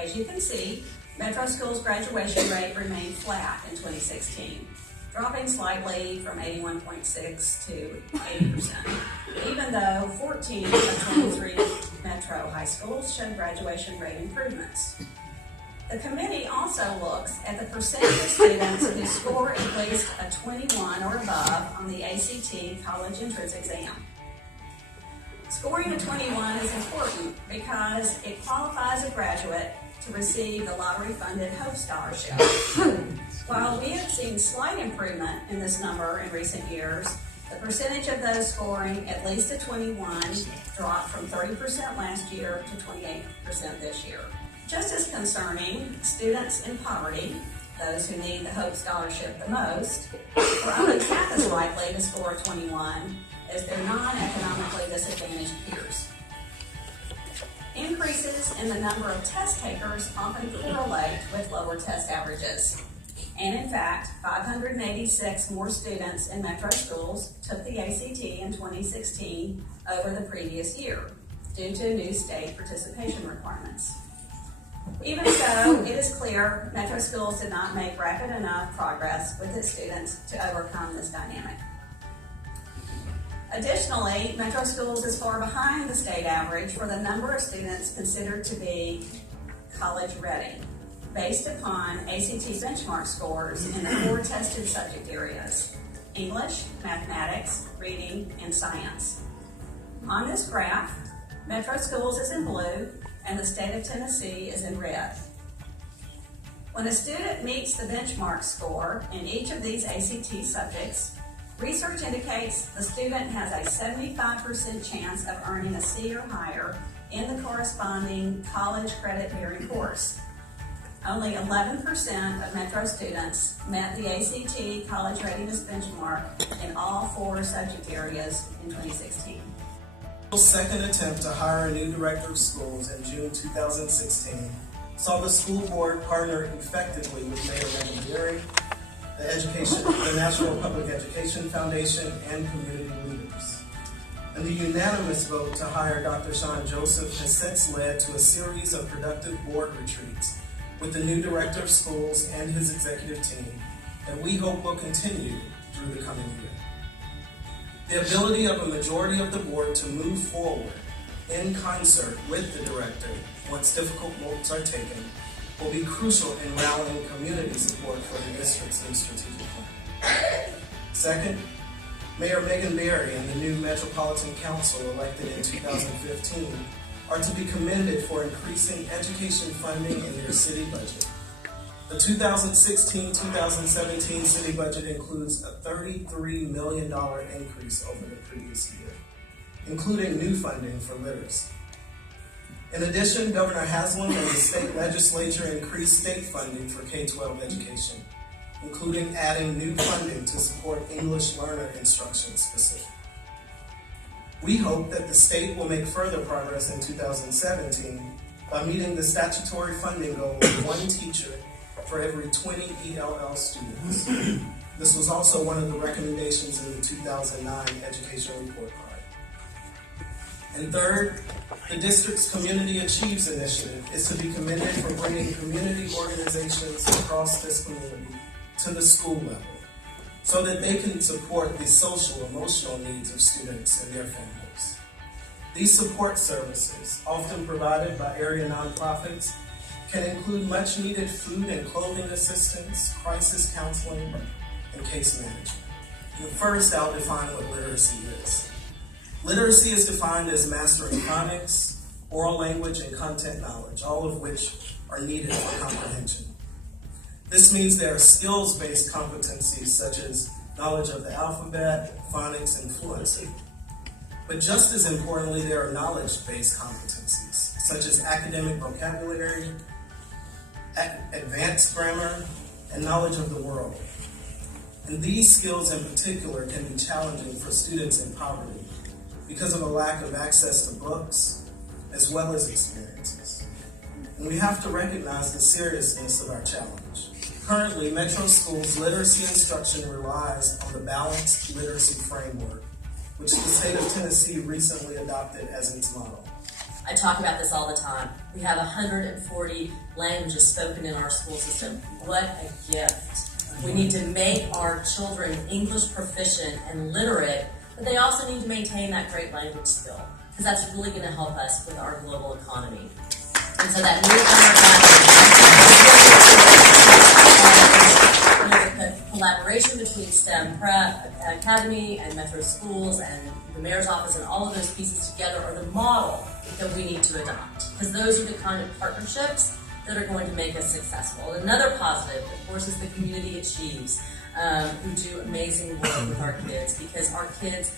As you can see, Metro Schools' graduation rate remained flat in 2016, dropping slightly from 81.6 to 80%, even though 14 of 23 Metro high schools showed graduation rate improvements. The committee also looks at the percentage of students who score at least a 21 or above on the ACT college entrance exam. Scoring a 21 is important because it qualifies a graduate to receive the lottery-funded Hope Scholarship. While we have seen slight improvement in this number in recent years, the percentage of those scoring at least a 21 dropped from 30% last year to 28% this year. Just as concerning, students in poverty, those who need the Hope Scholarship the most, were only half as likely to score a 21 as their non-economically disadvantaged peers. Increases in the number of test takers often correlate with lower test averages. And in fact, 586 more students in Metro schools took the ACT in 2016 over the previous year due to new state participation requirements. Even so, it is clear Metro schools did not make rapid enough progress with its students to overcome this dynamic. Additionally, Metro schools is far behind the state average for the number of students considered to be college ready, based upon ACT benchmark scores in the four tested subject areas: English, mathematics, reading, and science. On this graph, Metro schools is in blue and the state of Tennessee is in red. When a student meets the benchmark score in each of these ACT subjects, research indicates the student has a 75% chance of earning a C or higher in the corresponding college credit-bearing course. Only 11% of Metro students met the ACT college readiness benchmark in all four subject areas in 2016. Second attempt to hire a new director of schools in June 2016 saw the school board partner effectively with Mayor Megan Berry, the Nashville Public Education Foundation, and community leaders. And the unanimous vote to hire Dr. Sean Joseph has since led to a series of productive board retreats with the new director of schools and his executive team, and we hope will continue through the coming year. The ability of a majority of the board to move forward in concert with the director once difficult votes are taken will be crucial in rallying community support for the district's new strategic plan. Second, Mayor Megan Berry and the new Metropolitan Council elected in 2015 are to be commended for increasing education funding in their city budget. The 2016-2017 city budget includes a $33 million increase over the previous year, including new funding for literacy. In addition, Governor Haslam and the state legislature increased state funding for K-12 education, including adding new funding to support English learner instruction specifically. We hope that the state will make further progress in 2017 by meeting the statutory funding goal of one teacher for every 20 ELL students. This was also one of the recommendations in the 2009 education report card. And third, the district's Community Achieves initiative is to be commended for bringing community organizations across this community to the school level so that they can support the social, emotional needs of students and their families. These support services, often provided by area nonprofits, can include much needed food and clothing assistance, crisis counseling, and case management. And first, I'll define what literacy is. Literacy is defined as mastering phonics, oral language, and content knowledge, all of which are needed for comprehension. This means there are skills-based competencies such as knowledge of the alphabet, phonics, and fluency. But just as importantly, there are knowledge-based competencies such as academic vocabulary, advanced grammar, and knowledge of the world. And these skills in particular can be challenging for students in poverty because of a lack of access to books as well as experiences. And we have to recognize the seriousness of our challenge. Currently, Metro Schools literacy instruction relies on the balanced literacy framework, which the state of Tennessee recently adopted as its model. I talk about this all the time. We have 140 languages spoken in our school system. What a gift. We need to make our children English proficient and literate, but they also need to maintain that great language skill, because that's really going to help us with our global economy. And so that the collaboration between STEM Prep Academy and Metro Schools and the Mayor's Office and all of those pieces together are the model that we need to adopt, because those are the kind of partnerships that are going to make us successful. And another positive, of course, is the Community Achieves, who do amazing work with our kids, because our kids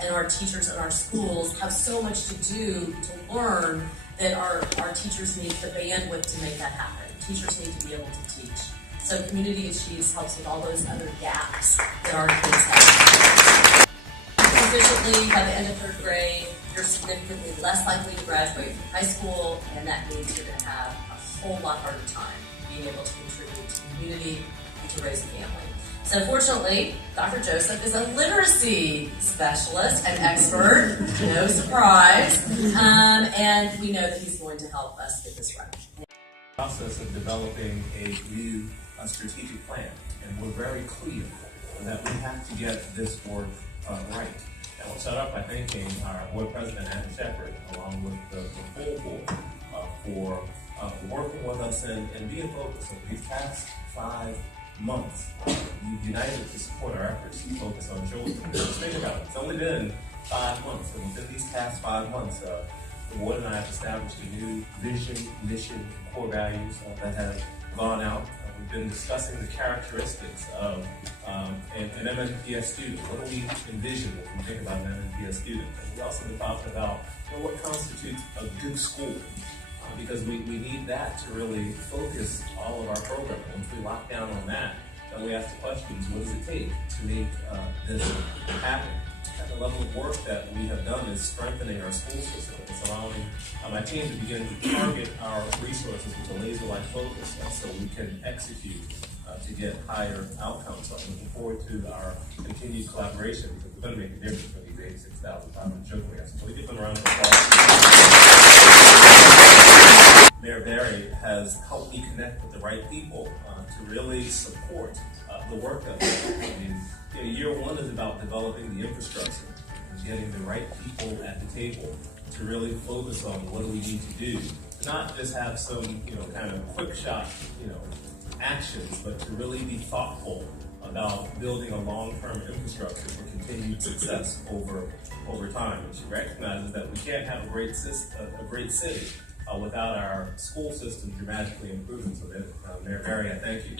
and our teachers and our schools have so much to do to learn that our teachers need the bandwidth to make that happen. Teachers need to be able to teach. So Community Achieves helps with all those other gaps that our kids have. Efficiently, by the end of 3rd grade, you're significantly less likely to graduate from high school, and that means you're going to have a whole lot harder time being able to contribute to the community and to raise a family. So fortunately, Dr. Joseph is a literacy specialist and expert, no surprise, and we know that he's going to help us get this right. Process of developing a new strategic plan, and we're very clear that we have to get this work right. And we'll start off by thanking our board president, Adam Shepard, along with the full board for working with us and being focused over these past 5 months. You've united to support our efforts to focus on children. Just think about it. It's only been 5 months, and within these past 5 months, the board and I have established a new vision, mission, core values that have gone out. We've been discussing the characteristics of an MNPS student. What do we envision when we think about an MNPS student? And we also been talking about what constitutes a good school. Because we need that to really focus all of our programming. Once we lock down on that, then we ask the questions, what does it take to make this happen? And the level of work that we have done is strengthening our school system. It's allowing my team to begin to target our resources with a laser-like focus so we can execute to get higher outcomes. So I'm looking forward to our continued collaboration, because we're going to make a difference for these 86,500 children. So we give them a round of applause. Mayor Barry has helped me connect with the right people to really support the work that we're doing. I mean, year 1 is about developing the infrastructure and getting the right people at the table to really focus on what do we need to do. Not just have some, kind of quick shot, actions, but to really be thoughtful about building a long-term infrastructure for continued success over time. And she recognizes that we can't have a great city without our school system dramatically improving. So, Mayor Barry, I thank you